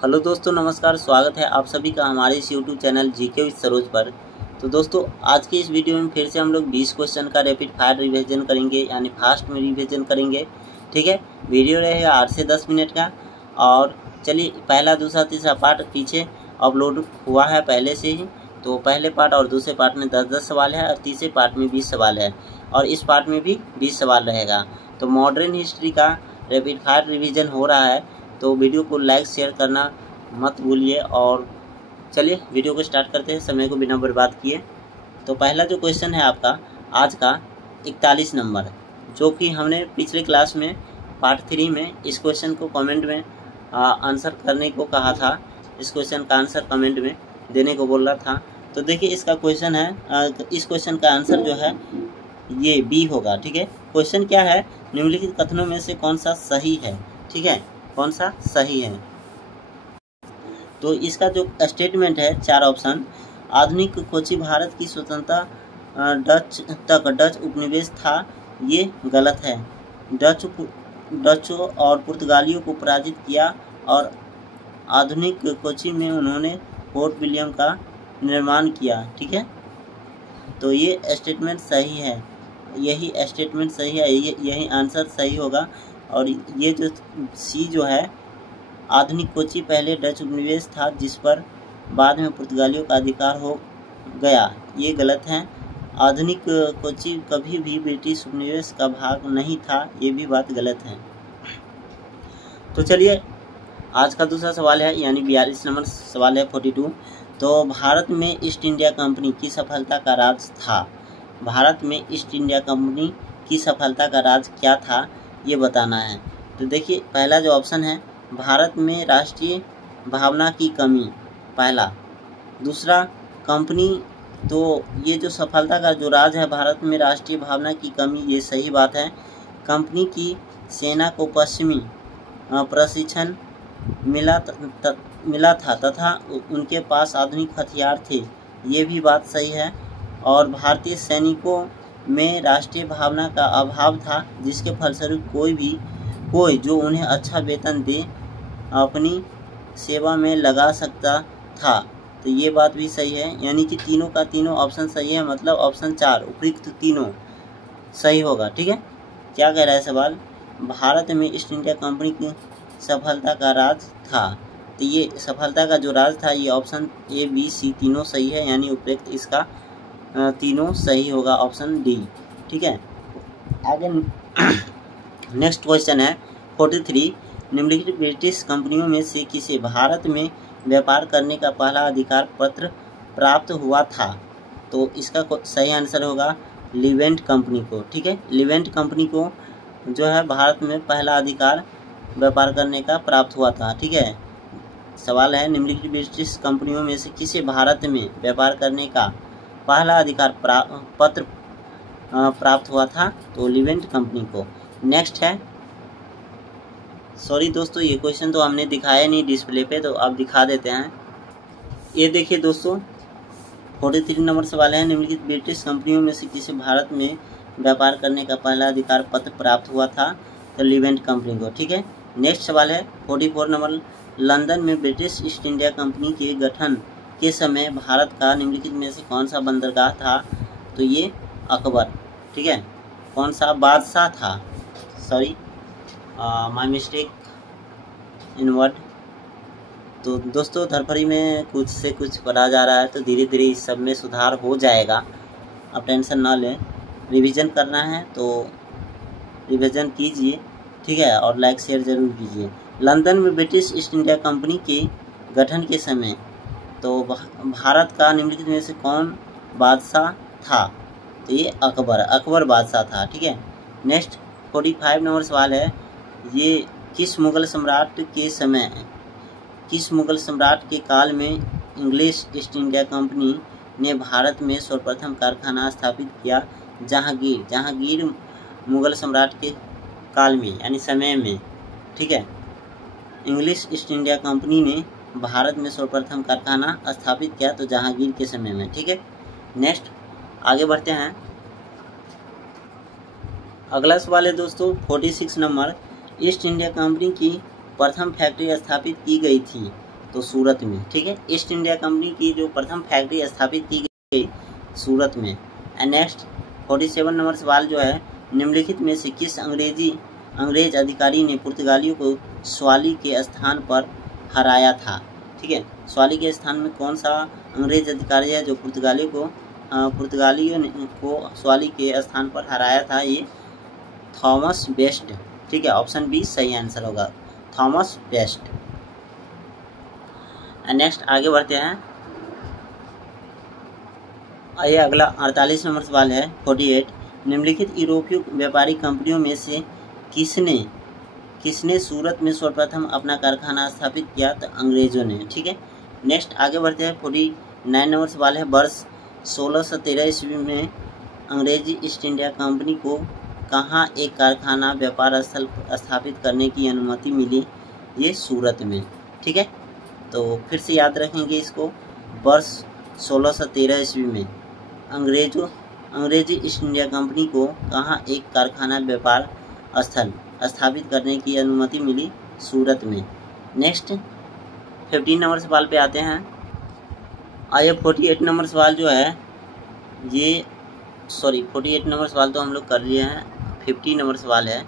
Hello दोस्तों, नमस्कार। स्वागत है आप सभी का हमारे इस YouTube channel GK with Saroj पर। तो दोस्तों, आज के इस वीडियो में फिर से हम लोग 20 क्वेश्चन का रैपिड फायर रिवीजन करेंगे, यानी फास्ट में रिवीजन करेंगे। ठीक है, वीडियो रहेगा 8 से 10 मिनट का। और चलिए, पहला, दूसरा, तीसरा पार्ट पीछे अपलोड हुआ है पहले से ही। तो पहले पार्ट और दूसरे पार्ट में 10-10 सवाल है और तीसरे पार्ट में 20 सवाल है और इस पार्ट में भी 20 सवाल रहेगा। तो मॉडर्न हिस्ट्री का रैपिड फायर रिवीजन हो रहा है, तो वीडियो को लाइक शेयर करना मत भूलिए। और चलिए वीडियो को स्टार्ट करते हैं समय को बिना बर्बाद किए। तो पहला जो क्वेश्चन है आपका आज का 41 नंबर, जो कि हमने पिछले क्लास में पार्ट 3 में इस क्वेश्चन को कमेंट में आंसर करने को कहा था। इस क्वेश्चन का आंसर कमेंट में देने को बोल रहा था। तो देखिए, इसका क्वेश्चन है, इस क्वेश्चन का आंसर जो है ये बी होगा। ठीक है, क्वेश्चन क्या है, निम्नलिखित कथनों में से कौन सा सही है। ठीक है, कौन सा सही है। तो इसका जो स्टेटमेंट है, 4 ऑप्शन। आधुनिक कोची भारत की स्वतंत्रता डच उपनिवेश था, ये गलत है। डच और पुर्तगालियों को पराजित किया और आधुनिक कोची में उन्होंने फोर्ट विलियम का निर्माण किया। ठीक है, तो ये स्टेटमेंट सही है, यही स्टेटमेंट सही है, यही आंसर सही होगा। और ये जो सी जो है, आधुनिक कोची पहले डच उपनिवेश था जिस पर बाद में पुर्तगालियों का अधिकार हो गया, ये गलत है। आधुनिक कोची कभी भी ब्रिटिश उपनिवेश का भाग नहीं था, ये भी बात गलत है। तो चलिए, आज का दूसरा सवाल है, यानी 42 नंबर सवाल है, 42। तो भारत में ईस्ट इंडिया कंपनी की सफलता का राज था। भारत में ईस्ट इंडिया कंपनी की सफलता का राज क्या था, ये बताना है। तो देखिए, पहला जो ऑप्शन है, भारत में राष्ट्रीय भावना की कमी, पहला। दूसरा, कंपनी, तो ये जो सफलता का जो राज है, भारत में राष्ट्रीय भावना की कमी, ये सही बात है। कंपनी की सेना को पश्चिमी प्रशिक्षण मिला था तथा उनके पास आधुनिक हथियार थे, ये भी बात सही है। और भारतीय सैनिकों में राष्ट्रीय भावना का अभाव था, जिसके फलस्वरूप कोई जो उन्हें अच्छा वेतन दे अपनी सेवा में लगा सकता था, तो ये बात भी सही है। यानी कि तीनों का तीनों ऑप्शन सही है, मतलब ऑप्शन 4 उपयुक्त तीनों सही होगा। ठीक है, क्या कह रहा है सवाल, भारत में ईस्ट इंडिया कंपनी की सफलता का राज था। तो ये सफलता का जो राज था, ये ऑप्शन ए, बी, सी तीनों सही है, यानी उपयुक्त इसका तीनों सही होगा, ऑप्शन डी। ठीक है, आगे नेक्स्ट क्वेश्चन है 43। निम्नलिखित ब्रिटिश कंपनियों में से किसे भारत में व्यापार करने का पहला अधिकार पत्र प्राप्त हुआ था। तो इसका सही आंसर होगा लिवेंट कंपनी को। ठीक है, लिवेंट कंपनी को जो है भारत में पहला अधिकार व्यापार करने का प्राप्त हुआ था। ठीक है, सवाल है, निम्नलिखित ब्रिटिश कंपनियों में से किसे भारत में व्यापार करने का पहला अधिकार पत्र प्राप्त हुआ था। तो लिवेंट कंपनी को। नेक्स्ट है, सॉरी दोस्तों, ये क्वेश्चन तो हमने दिखाया नहीं डिस्प्ले पे, तो अब दिखा देते हैं। ये देखिए दोस्तों, 43 नंबर सवाल है, निम्नलिखित ब्रिटिश कंपनियों में से किसे भारत में व्यापार करने का पहला अधिकार पत्र प्राप्त हुआ था। तो लिवेंट कंपनी को। ठीक है, नेक्स्ट सवाल है 44 नंबर, लंदन में ब्रिटिश ईस्ट इंडिया कंपनी के गठन के समय भारत का निम्नलिखित में से कौन सा बंदरगाह था। तो ये अकबर। ठीक है, कौन सा बादशाह था, sorry my mistake in word. तो दोस्तों, धरफड़ी में कुछ से कुछ पढ़ा जा रहा है, तो धीरे धीरे इस सब में सुधार हो जाएगा, आप टेंशन ना लें। रिवीजन करना है तो रिवीजन कीजिए, ठीक है, और लाइक शेयर जरूर कीजिए। लंदन में ब्रिटिश ईस्ट इंडिया कंपनी के गठन के समय तो भारत का निम्नलिखित में से कौन बादशाह था। तो ये अकबर बादशाह था। ठीक है, नेक्स्ट 45 नंबर सवाल है, ये किस मुगल सम्राट के काल में इंग्लिश ईस्ट इंडिया कंपनी ने भारत में सर्वप्रथम कारखाना स्थापित किया। जहांगीर मुगल सम्राट के काल में, यानी समय में। ठीक है, इंग्लिश ईस्ट इंडिया कंपनी ने भारत में सर्वप्रथम कारखाना स्थापित किया, तो जहांगीर के समय में। ठीक है, नेक्स्ट आगे बढ़ते हैं। अगला सवाल है दोस्तों 46 नंबर, ईस्ट इंडिया कंपनी की प्रथम फैक्ट्री स्थापित की गई थी। तो सूरत में, ठीक है। ईस्ट इंडिया कंपनी की जो प्रथम फैक्ट्री स्थापित की गई सूरत में। एंड नेक्स्ट 47 नंबर सवाल जो है, निम्नलिखित में से किस अंग्रेज अधिकारी ने पुर्तगालियों को स्वाली के स्थान पर हराया था, ठीक है। स्वाली के स्थान में कौन सा अंग्रेज अधिकारी है जो पुर्तगालियों को स्वाली के स्थान पर हराया था? ये थॉमस बेस्ट, ठीक है। ऑप्शन बी सही आंसर होगा, थॉमस बेस्ट। नेक्स्ट आगे बढ़ते हैं। आइए अगला 48 नंबर सवाल है 48, निम्नलिखित यूरोपीय व्यापारिक कंपनियों में से किसने सूरत में सर्वप्रथम अपना कारखाना स्थापित किया? तो अंग्रेजों ने, ठीक है। नेक्स्ट आगे बढ़ते हैं। 49 नंबर सवाल है, वर्ष 1613 ईस्वी में अंग्रेजी ईस्ट इंडिया कंपनी को कहाँ एक कारखाना व्यापार स्थल स्थापित करने की अनुमति मिली? ये सूरत में, ठीक है। तो फिर से याद रखेंगे इसको, वर्ष 1613 ईस्वी में अंग्रेजी ईस्ट इंडिया कंपनी को कहाँ एक कारखाना व्यापार स्थल स्थापित करने की अनुमति मिली? सूरत में। नेक्स्ट 15 नंबर सवाल पे आते हैं। आइए 48 नंबर सवाल जो है ये 48 नंबर सवाल तो हम लोग कर लिए हैं, 50 नंबर सवाल है।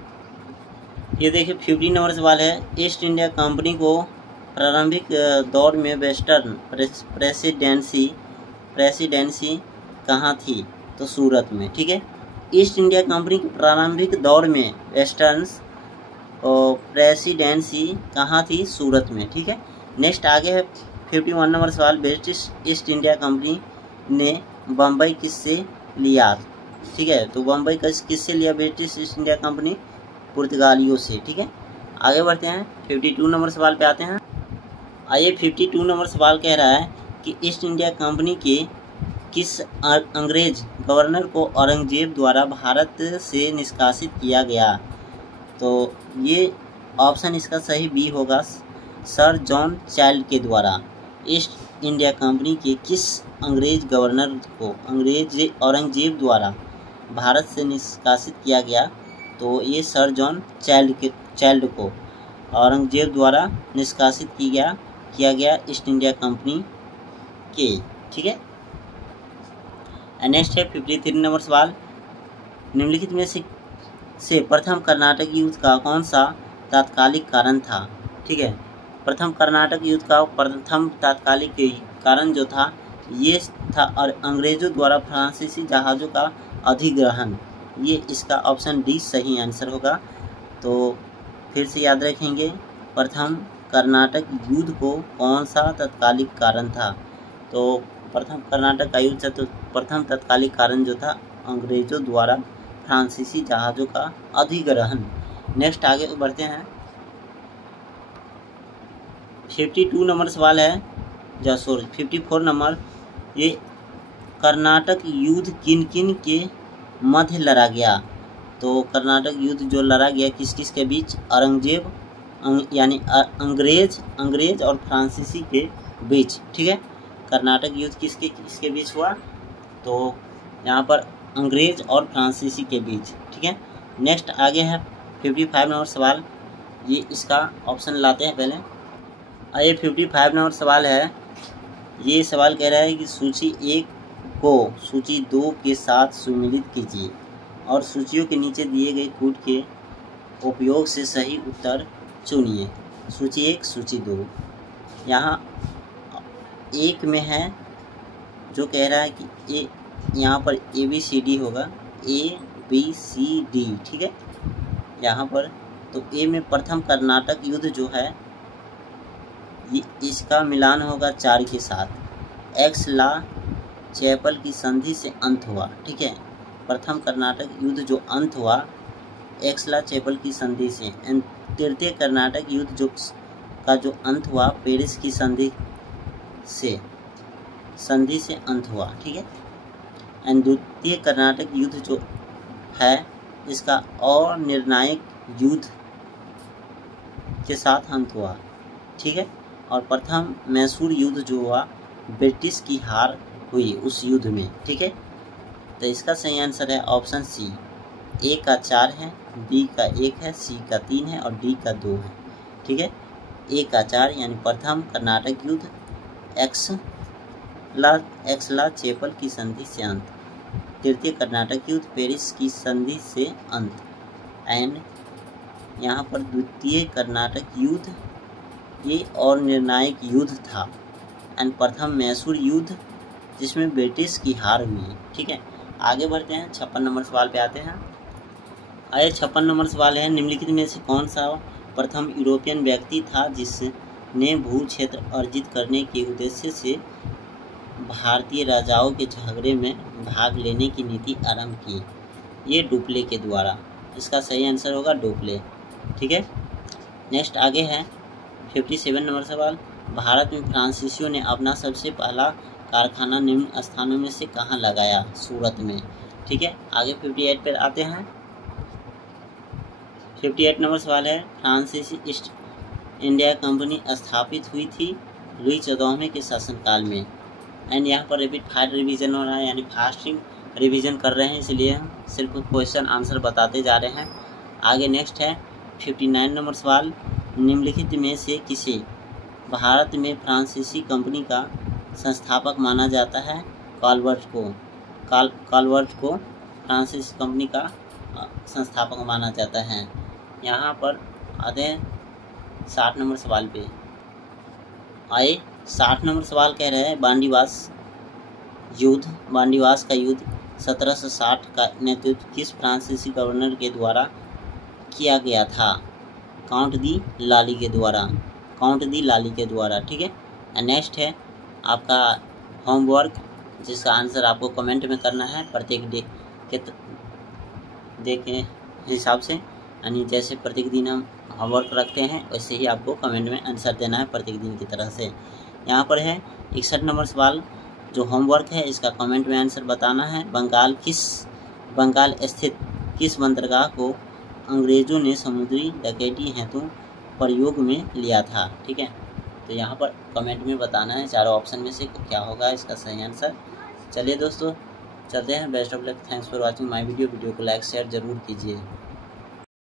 ये देखिए 50 नंबर सवाल है, ईस्ट इंडिया कंपनी को प्रारंभिक दौर में वेस्टर्न प्रेसिडेंसी कहाँ थी? तो सूरत में, ठीक है। ईस्ट इंडिया कंपनी के प्रारंभिक दौर में वेस्टर्न प्रेसिडेंसी कहाँ थी? सूरत में, ठीक है। नेक्स्ट आगे है 51 नंबर सवाल, ब्रिटिश ईस्ट इंडिया कंपनी ने बम्बई किससे लिया? ठीक है, तो बम्बई किससे लिया ब्रिटिश ईस्ट इंडिया कंपनी? पुर्तगालियों से, ठीक है। आगे बढ़ते हैं 52 नंबर सवाल पे आते हैं। आइए 52 नंबर सवाल कह रहा है कि ईस्ट इंडिया कंपनी के किस अंग्रेज गवर्नर को औरंगजेब द्वारा भारत से निष्कासित किया गया? तो ये ऑप्शन इसका सही बी होगा, सर जॉन चाइल्ड के द्वारा। ईस्ट इंडिया कंपनी के किस अंग्रेज गवर्नर को औरंगजेब द्वारा भारत से निष्कासित किया गया? तो ये सर जॉन चाइल्ड को औरंगजेब द्वारा निष्कासित किया गया ईस्ट इंडिया कंपनी के, ठीक है। नेक्स्ट है 53 नंबर सवाल, निम्नलिखित में से प्रथम कर्नाटक युद्ध का कौन सा तात्कालिक कारण था? ठीक है, प्रथम कर्नाटक युद्ध का प्रथम तात्कालिक कारण जो था ये था और अंग्रेजों द्वारा फ्रांसीसी जहाज़ों का अधिग्रहण। ये इसका ऑप्शन डी सही आंसर होगा। तो फिर से याद रखेंगे, प्रथम कर्नाटक युद्ध को कौन सा तात्कालिक कारण था? तो प्रथम कर्नाटक का युद्ध था, तो प्रथम तात्कालिक कारण जो था अंग्रेजों द्वारा फ्रांसीसी जहाज़ों का अधिग्रहण। नेक्स्ट आगे बढ़ते हैं 52 नंबर सवाल है 54 नंबर, ये कर्नाटक युद्ध किन किन के मध्य लड़ा गया? तो कर्नाटक युद्ध जो लड़ा गया किस किस के बीच? औरंगजेब यानी अंग्रेज और फ्रांसीसी के बीच, ठीक है। कर्नाटक युद्ध किसके बीच हुआ? तो यहाँ पर अंग्रेज और फ्रांसीसी के बीच, ठीक है। नेक्स्ट आगे है 55 नंबर सवाल, ये इसका ऑप्शन लाते हैं पहले। आइए 55 नंबर सवाल है, ये सवाल कह रहा है कि सूची 1 को सूची 2 के साथ सुमिलित कीजिए और सूचियों के नीचे दिए गए कूट के उपयोग से सही उत्तर चुनिए। सूची 1 सूची 2, यहाँ 1 में है जो कह रहा है कि यहाँ पर ABCD होगा, ABCD, ठीक है। यहाँ पर तो ए में प्रथम कर्नाटक युद्ध जो है ये इसका मिलान होगा 4 के साथ। एक्सला चैपल की संधि से अंत हुआ, ठीक है। प्रथम कर्नाटक युद्ध जो अंत हुआ एक्सला चैपल की संधि से। एंड तृतीय कर्नाटक युद्ध जो अंत हुआ पेरिस की संधि से अंत हुआ, ठीक है। एंड द्वितीय कर्नाटक युद्ध जो है इसका और निर्णायक युद्ध के साथ अंत हुआ, ठीक है। और प्रथम मैसूर युद्ध जो हुआ ब्रिटिश की हार हुई उस युद्ध में, ठीक है। तो इसका सही आंसर है ऑप्शन सी। ए का 4 है, बी का 1 है, सी का 3 है और डी का 2 है, ठीक है। एक आचार यानी प्रथम कर्नाटक युद्ध, एक्सला चैपल की संधि से अंत, तृतीय कर्नाटक युद्ध, पेरिस की संधि से अंत, एंड यहाँ पर द्वितीय कर्नाटक युद्ध ये और निर्णायक युद्ध था, एंड प्रथम मैसूर युद्ध जिसमें ब्रिटिश की हार हुई। ठीक है, आगे बढ़ते हैं, 56 नंबर सवाल पे आते हैं। 56 नंबर सवाल है, निम्नलिखित में से कौन सा प्रथम यूरोपियन व्यक्ति था जिसने भू क्षेत्र अर्जित करने के उद्देश्य से भारतीय राजाओं के झगड़े में भाग लेने की नीति आरंभ की? ये डुप्ले के द्वारा। इसका सही आंसर होगा डुप्ले। ठीक है, नेक्स्ट आगे है 57 नंबर सवाल, भारत में फ्रांसीसियों ने अपना सबसे पहला कारखाना निम्न स्थानों में से कहाँ लगाया? सूरत में। ठीक है, आगे 58 पर आते हैं। 58 नंबर सवाल है, फ्रांसीसी ईस्ट इंडिया कंपनी स्थापित हुई थी लुई 14वें के शासनकाल में। एंड यहाँ पर रैपिड फायर रिवीजन हो रहा है, यानी फास्टिंग रिवीजन कर रहे हैं, इसलिए हम सिर्फ क्वेश्चन आंसर बताते जा रहे हैं। आगे नेक्स्ट है 59 नंबर सवाल, निम्नलिखित में से किसे भारत में फ्रांसीसी कंपनी का संस्थापक माना जाता है? कॉलवर्थ को फ्रांसीसी कंपनी का संस्थापक माना जाता है। यहाँ पर आते हैं 60 नंबर सवाल पे। 60 नंबर सवाल कह रहे हैं, बांडीवास का युद्ध 1760 का नेतृत्व किस फ्रांसीसी गवर्नर के द्वारा किया गया था? काउंट दी लाली के द्वारा। ठीक है, नेक्स्ट है आपका होमवर्क, जिसका आंसर आपको कमेंट में करना है प्रत्येक डे के हिसाब से, यानी जैसे प्रत्येक दिन हम होमवर्क रखते हैं वैसे ही आपको कमेंट में आंसर देना है प्रत्येक दिन की तरह से। यहाँ पर है 61 नंबर सवाल, जो होमवर्क है इसका कमेंट में आंसर बताना है। बंगाल स्थित किस बंदरगाह को अंग्रेजों ने समुद्री डकैती हेतु प्रयोग में लिया था? ठीक है, तो यहाँ पर कमेंट में बताना है चारों ऑप्शन में से क्या होगा इसका सही आंसर। चलिए दोस्तों, चलते हैं। Best of luck, thanks for watching my video को लाइक शेयर जरूर कीजिए।